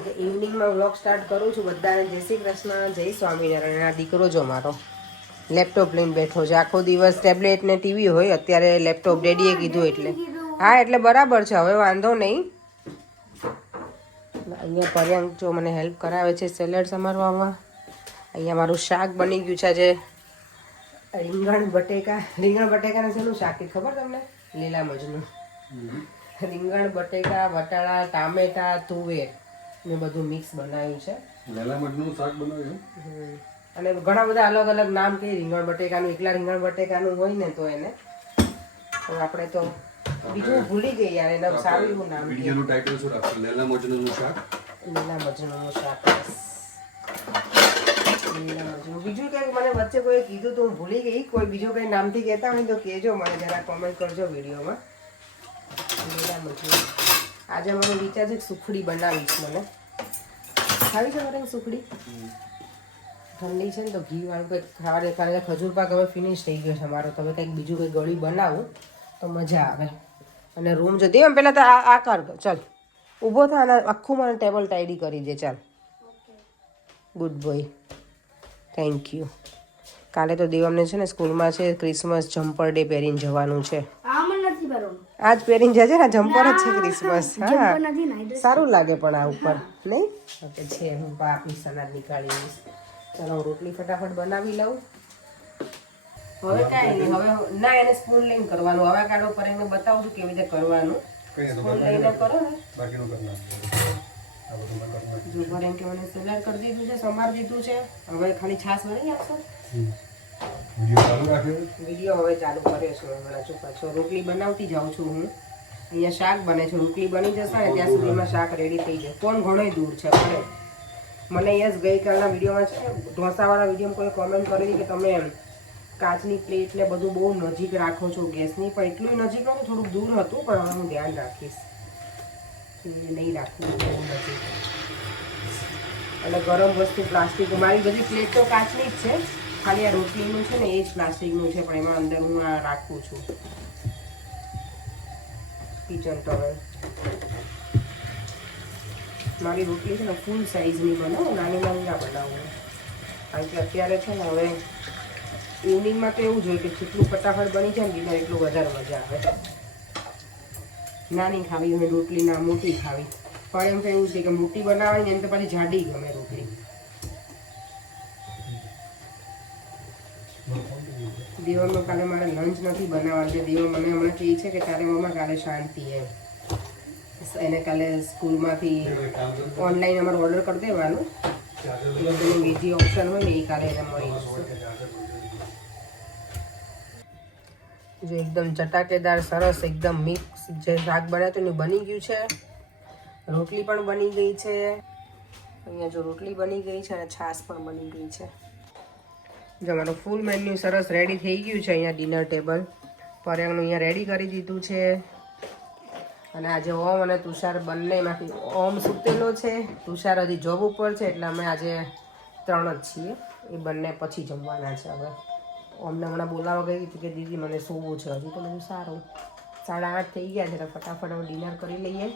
આજે ઇવનિંગમાં vlog start કરું છું. બધાને જય શ્રી કૃષ્ણ, જય સ્વામિનારાયણ. આ દીકરો જો મારો લેપટોપ લઈને બેઠો છે. આખો દિવસ ટેબ્લેટ ને ટીવી હોય, અત્યારે લેપટોપ ડેડીએ કીધું એટલે. હા એટલે બરાબર છે, હવે વાંધો નહીં. અહીંયા પર્યાંક જો મને હેલ્પ કરાવે છે સેલેડ સમારવામાં. અહીંયા મારું શાક બની ગયું છે આજે રીંગણ બટેકાને શેનું શાક ખબર તમને? લીલા મજનું. રીંગણ બટેકા વટાણા ટામેટા તુવેર ને બધું મિક્સ બનાવ્યું છે. લીલા મજનું શાક બનાવ્યું. અને ઘણા બધા અલગ અલગ નામ કે રીંગણ બટેકાનું, એકલા રીંગણ બટેકાનું હોય ને તો એને આપણે તો બીજું ભૂલી ગઈ યાર, એના સારું એવું નામ. વિડિયોનું ટાઇટલ શું રાખશું? લીલા મજનું શાક. લીલા મજનું શાક. બીજું કંઈક મને વચ્ચે કોઈ કીધું તો હું ભૂલી ગઈ. કોઈ બીજું કંઈ નામથી કહેતા હોય તો કહેજો મને, જરા કોમેન્ટ કરજો વિડીયોમાં. લીલા મજનું. આજે મને વિચાર છે સુખડી બનાવીશ. મને ખાવી છે મારે સુખડી. ઠંડી છે ને તો ઘી વાળું કંઈક ખાવા કારણ કે ખજૂર પાક હવે ફિનિશ થઈ ગયો છે મારો. તમે કંઈક બીજું કંઈક ગળી બનાવું તો મજા આવે. અને રૂમ જતી એમ પહેલાં તો આ કર ચાલ, ઊભો થા અને આખું મને ટેબલ ટાઈડી કરી દે. ચાલ, ગુડ બોય, થેન્ક યુ. કાલે તો દેવમને છે ને સ્કૂલમાં છે ક્રિસમસ જમ્પર ડે પહેરીને જવાનું છે. આજ પહેરીને જજે ને, જમ્પર જ છે ક્રિસમસ. હા સારું લાગે પણ આ ઉપર નહીં ઓકે છે. હું આપની સલાડ નીકાળી. ચાલો રોટલી ફટાફટ બનાવી લઉં. હવે કાંઈ નહીં, હવે ના એને સ્પૂન લઈને કરવાનું. હવે કાઢો પર એને બતાવું છું કેવી રીતે કરવાનું. સ્પૂન લઈને કરો ને. જો પર એમ કે મને સલાડ કરી દીધું છે, સમાર દીધું છે. હવે ખાલી છાશ ભરી આપશો. વિડીયો હવે ચાલુ કર્યો છું હમણાં. જો પાછો રોટલી બનાવતી જાઉં છું હું. અહીંયા શાક બને છે, રોટલી બની જશે ને ત્યાં સુધીમાં શાક રેડી થઈ જાય. ફોન ઘણોય દૂર છે પડે. મને યસ ગઈકાલના વિડીયોમાં છે ઢોસાવાળા વિડીયોમાં કોઈ કોમેન્ટ કરી કે તમે કાચની પ્લેટ ને બધું બહુ નજીક રાખો છો ગેસની, પણ એટલું નજીક નહોતું, થોડુંક દૂર હતું. પણ હવે હું ધ્યાન રાખીશ, નહીં રાખવું બહુ નજીક. અને ગરમ વસ્તુ પ્લાસ્ટિક, મારી બધી પ્લેટ તો કાચની જ છે, ખાલી આ રોટલીનું છે ને એ જ પ્લાસ્ટિકનું છે, પણ એમાં અંદર હું આ રાખું છું કિચન ટોવેલ. મારી રોટલી છે ને ફૂલ સાઇઝની બનાવો, નાની નાની ના બનાવું. કારણ કે અત્યારે છે ને હવે ઇવનિંગમાં તો એવું જ હોય કે જેટલું ફટાફટ બની જાય ને ડિનર એટલું વધારે મજા આવે. નાની ખાવી હોય રોટલી, ના મોટી ખાવી. પણ એમ તો એવું છે કે મોટી બનાવાય ને એમ તો પાછી જાડી ગમે રોટલી. દીવામાં કાલે મારે લંચ નથી બનાવવાનું છે. દીવા મને હમણાં કહે છે કે તારે મમ્મા કાલે શાંતિ એમ. એને કાલે સ્કૂલમાંથી ઓનલાઈન અમારે ઓર્ડર કરી દેવાનું, એટલે બીજી ઓપ્શન હોય ને એ કાલે એને મળી જશે. જો એકદમ ચટાકેદાર સરસ એકદમ મિક્સ જે શાક બનાવ્યું હતું એ બની ગયું છે. રોટલી પણ બની ગઈ છે. અહીંયા જો રોટલી બની ગઈ છે અને છાશ પણ બની ગઈ છે. જો મારું ફૂલ મેન્યુ સરસ રેડી થઈ ગયું છે. અહીંયા ડિનર ટેબલ પર્યાંગનું અહીંયા રેડી કરી દીધું છે. અને આજે ઓમ અને તુષાર બંનેમાંથી ઓમ સૂતેલો છે, તુષાર હજી જોબ ઉપર છે, એટલે અમે આજે 3 જ છીએ. એ બંને પછી જમવાના છે. હવે ઓમને હમણાં બોલાવવા ગઈ હતી કે દીદી મને સૂવું છે. હજી તો બધું સારું 8:30 થઈ ગયા છે, એટલે ફટાફટ હવે ડિનર કરી લઈએ.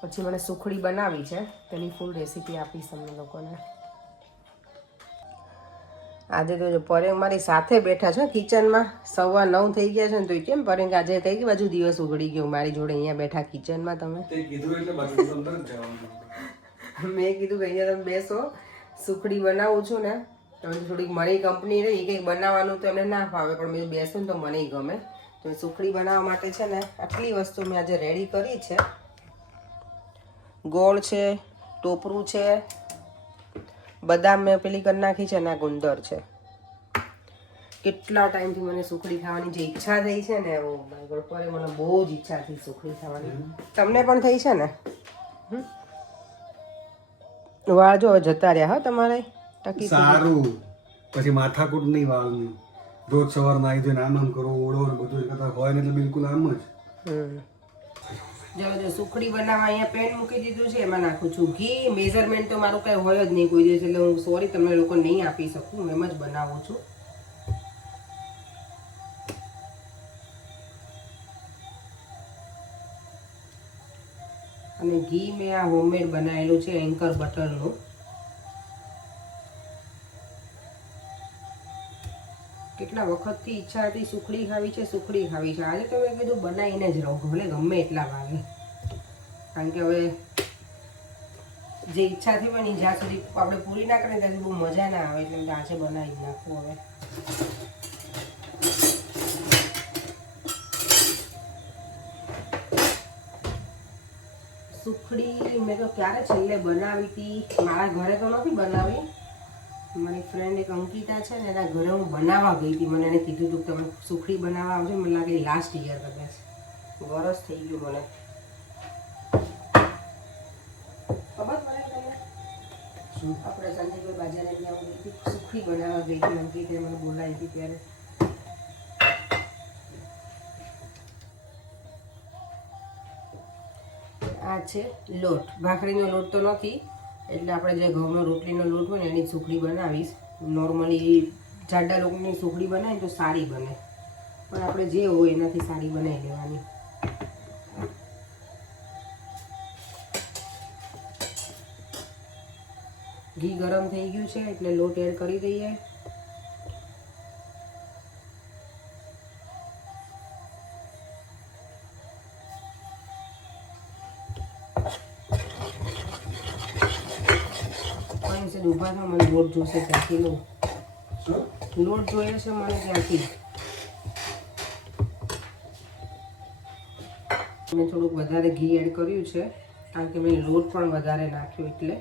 પછી મને સુખડી બનાવી છે, તેની ફૂલ રેસીપી આપીશ તમને લોકોને. આજે તો જો પરેંગ મારી સાથે બેઠા છે કિચનમાં. 9:15 થઈ ગયા છે ને તો કેમ પરેંગ આજે કઈ બાજુ દિવસ ઉગડી ગયો મારી જોડે અહીંયા બેઠા કિચનમાં. તમે મેં કીધું કે અહીંયા તમે બેસો, સુખડી બનાવું છું ને. તમે થોડીક મારી કંપની રહી કંઈક બનાવવાનું તો એમને ના ફાવે, પણ મેં બેસું ને તો મને ગમે. તો સુખડી બનાવવા માટે છે ને આટલી વસ્તુ મેં આજે રેડી કરી છે. ગોળ છે, ટોપરું છે, બદામ મેં પેલી કરી નાખી છે, ના ગુંદર છે. કેટલા ટાઈમથી મને સુખડી ખાવાની જે ઈચ્છા થઈ છે ને, બપોરે મને બહુ જ ઈચ્છા થઈ સુખડી ખાવાની. તમને પણ થઈ છે ને? વાળ જો હવે જતા રહ્યા હા તમારે ટકી સારું. પછી માથાકૂટ નહીં વાળની. રોજ સવારમાં આવી જોઈને આમ કરો ઓળો ને બધું કરતા હોય ને એટલે બિલકુલ આમ જ. જો સુખડી બનાવવા અહીંયા પેન મૂકી દીધું છે, એમાં નાખું છું ઘી. મેઝરમેન્ટ તો મારું કાંઈ હોય જ નહીં કોઈ દિવસ, એટલે હું સોરી તમને લોકો નહીં આપી શકું, હું એમ જ બનાવું છું. અને ઘી મેં આ હોમમેડ બનાવેલું છે એન્કર બટરનું. કેટલા વખતથી ઈચ્છા હતી સુખડી ખાવી છે, સુખડી ખાવી છે. આજે તો મેં કીધું બનાવીને જ રહું, ભલે ગમે એટલા વાગે. કારણ કે હવે જે ઈચ્છા થઈ હોય ને જ્યાં સુધી આપણે પૂરી ના કરીએ ત્યાં સુધી બહુ મજા ના આવે, એટલે આજે બનાવી જ નાખવું. હવે સુખડી મેં તો ક્યારે છેલ્લે બનાવી હતી, મારા ઘરે તો નથી બનાવી. મારી ફ્રેન્ડ એક અંકિતા છે ને એના ઘરે હું બનાવવા ગઈ હતી. મને એને કીધું હતું કે તમે સુખડી બનાવવા આવજો. મને લાગે લાસ્ટ યર કદાચ વરસ થઈ ગયું મને. ખબર પડે તમને આપણે સંજયભાઈ બાજારે ત્યાં ગઈ હતી, સુખડી બનાવવા ગઈ હતી. અંકિતે મને બોલાવી હતી ત્યારે. આ છે લોટ. ભાખરીનો લોટ તો નથી, એટલે આપણે જે ઘઉંનો રોટલીનો લોટ હોય ને એની સુખડી બનાવીશ. નોર્મલી જાડા લોટની સુખડી બનાવીએ તો સારી બને, પણ આપણે જે હોય એનાથી સારી બનાવી લેવાની. ઘી ગરમ થઈ ગયું છે એટલે લોટ એડ કરી દઈએ. ઊભા થા, મને લોટ જોશે ત્યાંથી લો. લોટ જોઈએ છે મને ત્યાંથી. મેં થોડુંક વધારે ઘી એડ કર્યું છે કારણ કે મેં લોટ પણ વધારે નાખ્યો, એટલે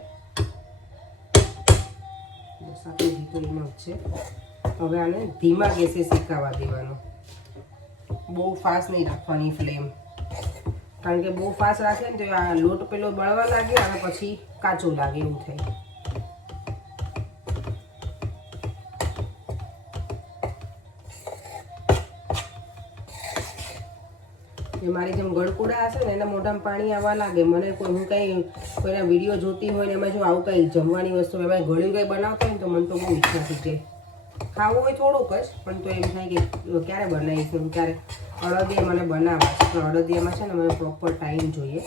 સાથે ઘી તો એમાં જ છે. હવે આને ધીમા ગેસે શેકાવા દેવાનો. બહુ ફાસ્ટ નહીં રાખવાની ફ્લેમ, કારણ કે બહુ ફાસ્ટ રાખે ને તો આ લોટ પેલો બળવા લાગે અને પછી કાચો લાગે, એવું થાય. મારી જેમ ગળકુડા હશે ને એના મોઢામાં પાણી આવવા લાગે. મને હું કંઈ કોઈના વિડીયો જોતી હોય ને એમાં જો આવું કંઈ જમવાની વસ્તુ એમાં ગળ્યું કંઈ બનાવતા હોય ને તો મને તો બહુ ઈચ્છા થઈ જાય. ખાવું હોય થોડુંક જ, પણ તો એમ થાય કે ક્યારે બનાવીશું. ક્યારે અડદિયા મને બનાવવા છે, પણ અડદિયામાં છે ને મને પ્રોપર ટાઈમ જોઈએ.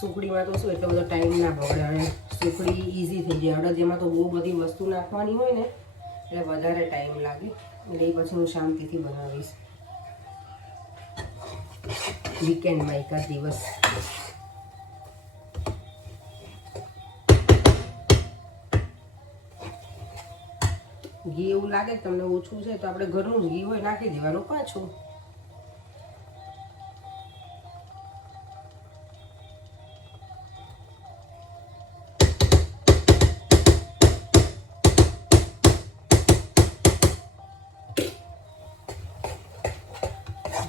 સુખડીમાં તો શું એટલો બધો ટાઈમ ના બગડે અને સુખડી ઇઝી થઈ જાય. અડદિયામાં તો બહુ બધી વસ્તુ નાખવાની હોય ને એટલે વધારે ટાઈમ લાગે, એટલે એ પછી હું શાંતિથી બનાવીશ વીકેન્ડમાં એકાદ દિવસ. ઘી એવું લાગે કે તમને ઓછું છે તો આપણે ઘરનું જ ઘી હોય નાખી દેવાનું પાછું.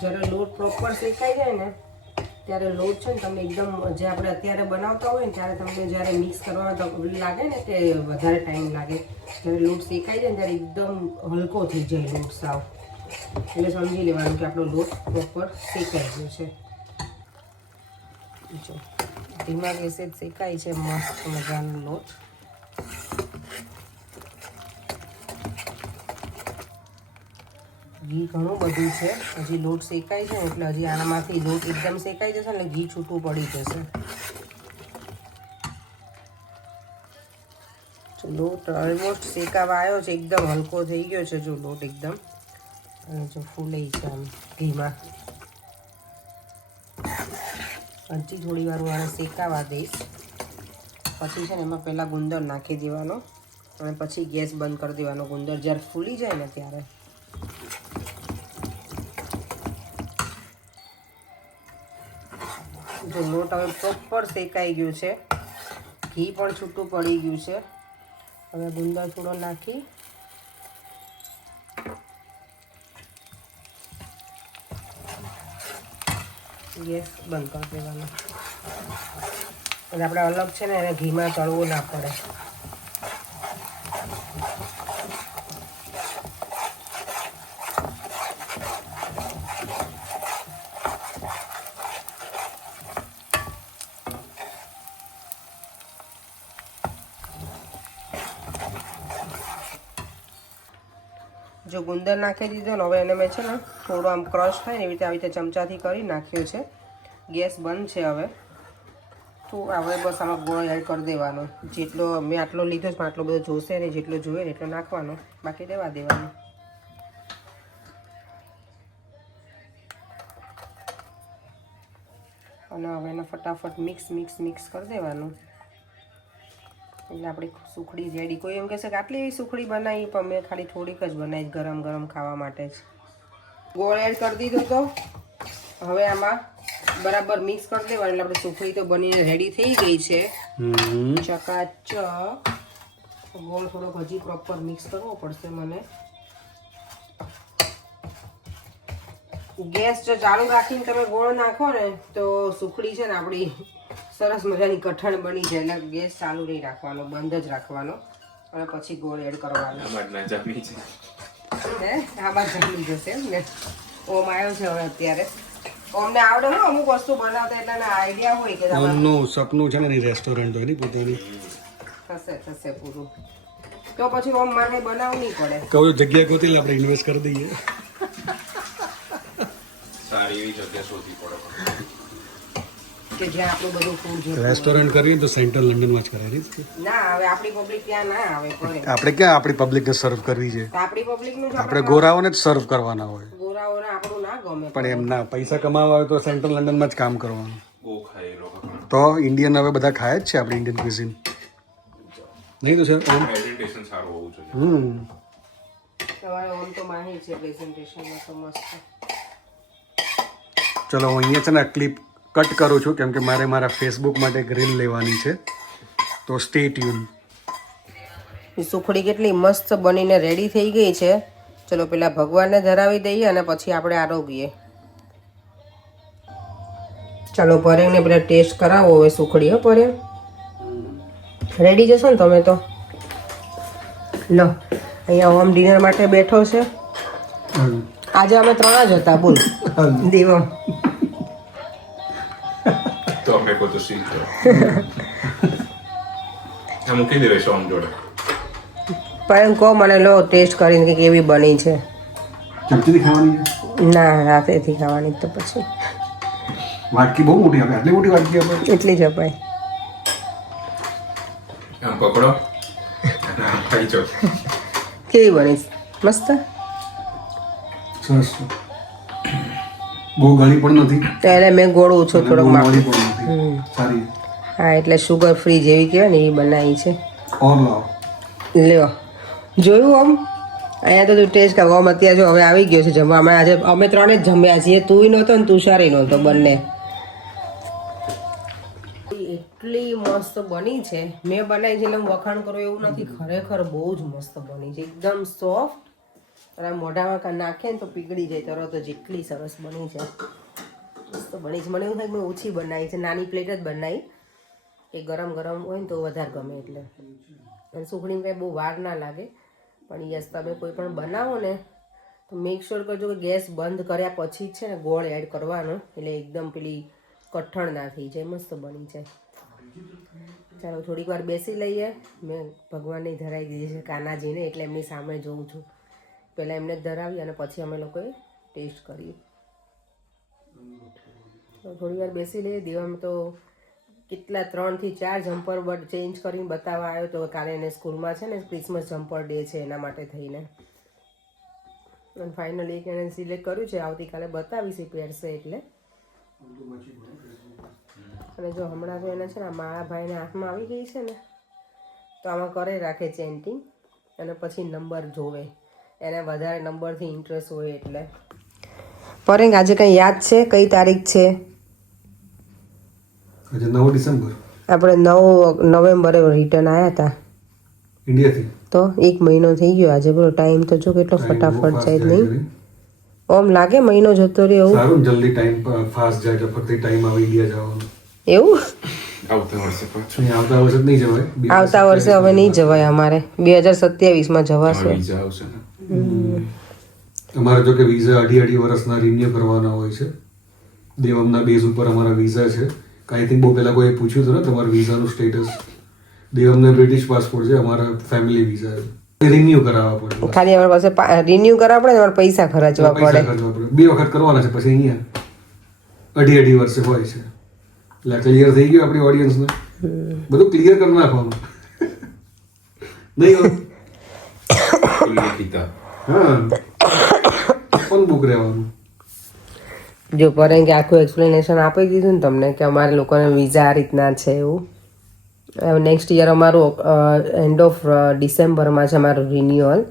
જ્યારે લોટ પ્રોપર શેકાઈ જાય ને ત્યારે લોટ છે ને તમને એકદમ જે આપણે અત્યારે બનાવતા હોય ને ત્યારે તમને જ્યારે મિક્સ કરવામાં લાગે ને તે વધારે ટાઈમ લાગે. જ્યારે લોટ શેકાઈ જાય ને ત્યારે એકદમ હલકો થઈ જાય લોટ સાવ, એટલે સમજી લેવાનું કે આપણો લોટ પ્રોપર શેકાઈ ગયો છે. જો ધીમા ગેસે જ શેકાય છે મસ્ત મજાનો લોટ. ઘી ઘણું બધું છે, હજી લોટ શેકાય છે એટલે હજી આનામાંથી લોટ એકદમ શેકાઈ જશે એટલે ઘી છૂટું પડી જશે. લોટ ઓલમોસ્ટ શેકાવા આવ્યો છે, એકદમ હલકો થઈ ગયો છે જો લોટ એકદમ, અને જો ફૂલે છે આમ ઘીમાં. હજી થોડી વાર આને શેકાવા દઈશ, પછી છે ને એમાં પહેલાં ગુંદર નાખી દેવાનો અને પછી ગેસ બંધ કરી દેવાનો. ગુંદર જ્યારે ફૂલી જાય ને ત્યારે. જો લોટ હવે પ્રોપર શેકાઈ ગયું છે, ઘી પણ છૂટું પડી ગયું છે. હવે ગુંદર થોડો નાખી ગેસ બંધ કરી દેવાનો. એટલે આપણે અલગ છે ને એને ઘીમાં તળવું ના પડે. જો ગુંદર નાખી દીધો ને હવે એને મેં છે ને થોડો આમ ક્રશ થાય ને એવી રીતે આવી રીતે ચમચાથી કરી નાખ્યો છે. ગેસ બંધ છે હવે. તો હવે બસ આમાં ગોળ એડ કરી દેવાનો. જેટલો મેં આટલો લીધો છે પણ આટલો બધો જોશે ને જેટલો જોઈએ ને એટલો નાખવાનો, બાકી દેવા દેવાનું. અને હવે એને ફટાફટ મિક્સ કરી દેવાનું. એટલે આપણી સુખડી રેડી. કોઈ એમ કહેશે કે આટલી એવી સુખડી બનાવી, પણ મેં ખાલી થોડીક જ બનાવી ગરમ ગરમ ખાવા માટે જ. ગોળ એડ કરી દીધો તો હવે આમાં બરાબર મિક્સ કરી દેવાનું. એટલે આપણી સુખડી તો બનીને રેડી થઈ ગઈ છે ચકાચક. ગોળ થોડોક હજી પ્રોપર મિક્સ કરવો પડશે મને. ગેસ જો ચાલુ રાખીને તમે ગોળ નાખો ને તો સુખડી છે ને આપણી સરસ મજાની કઠણ બની જાય. એટલે ગેસ ચાલુ નહીં રાખવાનો, બંધ જ રાખવાનો અને પછી ગોળ એડ કરવાનો. આમાં જમી જશે એમ ને. ઓમ આવ્યો છે હવે અત્યારે. ઓમને આવડે ને અમુક વસ્તુ બનાવતા એટલે આઈડિયા હોય કે ઓમનું સપનું છે ને રેસ્ટોરન્ટ હોય ને પોતાની. થશે પૂરું. તો પછી ઓમ મારે બનાવવું નહીં પડે. કહું જગ્યા ગોતી આપણે ઇન્વેસ્ટ કરી દઈએ. સારી એવી જગ્યા શોધવી પડે કે જ્યાં આપણું બધું ફૂડ જોતું. રેસ્ટોરન્ટ કરીએ તો સેન્ટ્રલ લંડનમાં જ કરાવી. ના હવે આપણી પબ્લિક ત્યાં ના આવે પડે. આપણે ક્યાં આપણી પબ્લિકને સર્વ કરવી છે? આપણી પબ્લિકનું આપણે ગોરાઓને જ સર્વ કરવાના હોય. ગોરાઓને આપણું ના ગમે. પણ એમ ના, પૈસા કમાવા હોય તો સેન્ટ્રલ લંડનમાં જ કામ કરવાનું. બહુ ખાય એ લોકો તો ઇન્ડિયન હવે બધા ખાય જ છે આપણી ઇન્ડિયન ક્વિઝિન. નહીં તો છે પ્રેઝન્ટેશન સારું હોવું જોઈએ. તમારે ઓમ તો માહિર છે પ્રેઝન્ટેશનમાં તો મસ્ત. ચલો હું અહીંયા છે ને ક્લિપ કટ કરું છું કેમ કે મારે મારા ફેસબુક માટે એક રીલ લેવાની છે. તો સ્ટે ટ્યુન. સુખડી કેટલી મસ્ત બનીને રેડી થઈ ગઈ છે. ચલો પેલા ભગવાનને ધરાવી દઈએ અને પછી આપણે આરોગીએ. ચાલો પરેંગને પેલા ટેસ્ટ કરાવો હવે સુખડી. હો પરેંગ રેડી જશો ને તમે તો. લો અહીંયા હોમ ડિનર માટે બેઠો છે. આજે અમે 3 જ હતા. બોલ દેવમ. તો અમે કોઈ તો શીખો મૂકી દેવે સોમ જોડે. પરેંગ કહો મને લો ટેસ્ટ કરીને કે કેવી બની છે. ચમચીથી ખાવાની છે? ના રાતેથી ખાવાની તો પછી વાટકી બહુ મોટી આપે. આટલી મોટી વાટકી આપે? એટલી જ અપાય. આમ પકડો આમ ખાઈ જાઓ. કેવી બની? મસ્ત. સરસ. બહુ ગળી પણ નથી. એટલે મેં ગોળ ઓછો થોડોક મોળી પણ નથી. સારી. હા એટલે શુગર ફ્રી જેવી કહેવાય ને એવી બનાવી છે. ઓર લાવો. લ્યો જોયું આમ અહીંયા તો તું ટેસ્ટ કર. આમ અત્યારે જો હવે આવી ગયો છે જમવા. અમે આજે અમે 3 જ જમ્યા છીએ. તુંય નહોતો ને તુષારે નહોતો, બંને. એટલી મસ્ત બની છે. મેં બનાવી છે એટલે હું વખાણ કરું એવું નથી. ખરેખર બહુ જ મસ્ત બની છે. એકદમ સોફ્ટ અને મોઢામાં નાખે ને તો પીગળી જાય તરત જ. એટલી સરસ બની છે. મસ્ત બની છે. મને એવું થાય કે મેં ઓછી બનાવી છે. નાની પ્લેટ જ બનાવી કે ગરમ ગરમ હોય ને તો વધારે ગમે એટલે. અને સુખડીમાં કંઈ બહુ વાર ના લાગે. પણ યસ તમે કોઈ પણ બનાવો ને તો મેક શ્યોર કરજો કે ગેસ બંધ કર્યા પછી જ છે ને ગોળ એડ કરવાનો. એટલે એકદમ પેલી કઠણ ના થઈ જાય. મસ્ત બની જાય. ચાલો થોડીક વાર બેસી લઈએ. મેં ભગવાનને ધરાવી દીધી છે કાનાજીને એટલે એમની સામે જોઉં છું. પહેલાં એમને જ ધરાવી અને પછી અમે લોકોએ ટેસ્ટ કરીએ. થોડી વાર બેસી લઈએ. દેવામાં તો કેટલા 3 થી 4 જમ્પર ચેન્જ કરીને બતાવવા આવ્યો તો. કાલે એને સ્કૂલમાં છે ને ક્રિસમસ જમ્પર ડે છે એના માટે થઈને. અને ફાઇનલી એક એને સિલેક્ટ કર્યું છે. આવતીકાલે બતાવીશ એ પહેરશે એટલે. અને જો હમણાં તો એને છે ને મારા ભાઈને હાથમાં આવી ગઈ છે ને તો આમાં કરે રાખે ચેન્ટિંગ અને પછી નંબર જોવે. એને વધારે નંબરથી ઇન્ટરેસ્ટ હોય એટલે. પરેંગ આજે કંઈ યાદ છે? કઈ તારીખ છે? આજે 9 ડિસેમ્બર. આપણે 9 નવેમ્બરે રિટર્ન આવ્યા હતા ઇન્ડિયાથી. તો 1 મહિનો થઈ ગયો આજે. બોલો ટાઈમ તો જો કેટલો ફટાફટ જાય નહીં. ઓમ લાગે મહિનો જતો રહ્યો એવું. સારું જલ્દી ટાઈમ ફાસ્ટ જાય તો ફક્ત ટાઈમ આવે ઇન્ડિયા જવાનું. એવું આવતા વર્ષે પાછું. આવતા વર્ષે જ નહીં જવાય. આવતા વર્ષે હવે નહીં જવાય. અમારે 2027માં જવાશે. વિઝા આવશે ને. અમારે જો કે વિઝા 2.5 વર્ષના રિન્યુ કરવાના હોય છે. દેવમના બેઝ ઉપર અમારા વિઝા છે. આઈ થિંક બહુ પહેલાં કોઈ પૂછ્યું હતું ને તમારા વિઝાનું સ્ટેટસ. દેવમને બ્રિટિશ પાસપોર્ટ છે. અમારા ફેમિલી વિઝા છે. રિન્યુ કરાવવા પડે. ખાલી અમારી પાસે રિન્યુ કરાવવા પડે. અમારે પૈસા ખર્ચવા પડે. 2 વખત કરવાના છે. પછી અહીંયા 2.5 વર્ષે હોય છે. એટલે ક્લિયર થઈ ગયું આપણી ઓડિયન્સને બધું ક્લિયર કરી નાખવાનું નહીં હોય? ખુલ્લી કિતાબ. હા ઓપન બુક રહેવાનું. જો પરેંગે આખું એક્સપ્લેનેશન આપી દીધું ને તમને કે અમારે લોકોને વિઝા આ રીતના છે એવું. નેક્સ્ટ યર અમારું એન્ડ ઓફ ડિસેમ્બરમાં છે અમારું રિન્યુઅલ,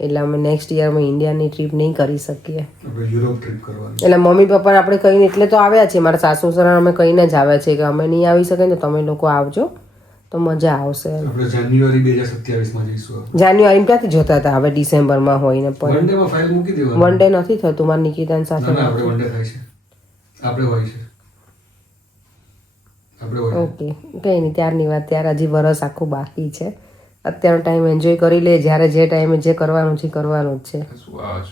એટલે અમે નેક્સ્ટ યરમાં ઇન્ડિયાની ટ્રીપ નહીં કરી શકીએ. આપણે યુરોપ ટ્રીપ કરવાની. એટલે મમ્મી પપ્પાને આપણે કહીને એટલે તો આવ્યા છીએ, મારા સાસુ સસરા અમે કહીને જ આવ્યા છીએ કે અમે નહીં આવી શકીએ તો તમે લોકો આવજો તો મજા આવશે. આપણે જાન્યુઆરી 2027માં જઈશું. જાન્યુઆરી ક્યાંથી જોતા હતા, હવે ડિસેમ્બરમાં હોય ને પણ વન ડેમાં ફાઇલ મૂકી દેવાની. વન ડે નથી થતું મારા નિકિતાની સાથે. ના ના આપણે વન ડે થાય છે. આપણે હોય છે. આપણે હોય. ઓકે કંઈ નહીં, ત્યારની વાત, ત્યારે હજી વરસ આખું બાકી છે. અત્યારનો ટાઈમ એન્જોય કરી લે, જ્યારે જે ટાઈમે જે કરવાનું છે કરવાનું જ છે.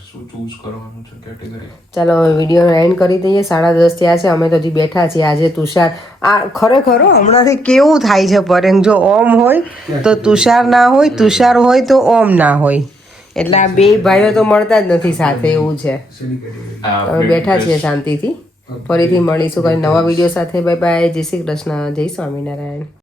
શું ચૂઝ કરવાનું છે કેટેગરી? ચાલો હવે વિડીયો એન્ડ કરી દઈએ. 10:30 થયા છે, અમે તો હજી બેઠા છીએ. આજે તુષાર આ ખરેખર હમણાંથી કેવું થાય છે પરેંગ, જો ઓમ હોય તો તુષાર ના હોય, તુષાર હોય તો ઓમ ના હોય, એટલે આ બે ભાઈઓ તો મળતા જ નથી સાથે, એવું છે. શેની કેટેગરી? અમે બેઠા છીએ શાંતિથી. ફરીથી મળીશું કોઈ નવા વિડીયો સાથે. બાય બાય, જય શ્રી કૃષ્ણ, જય સ્વામિનારાયણ.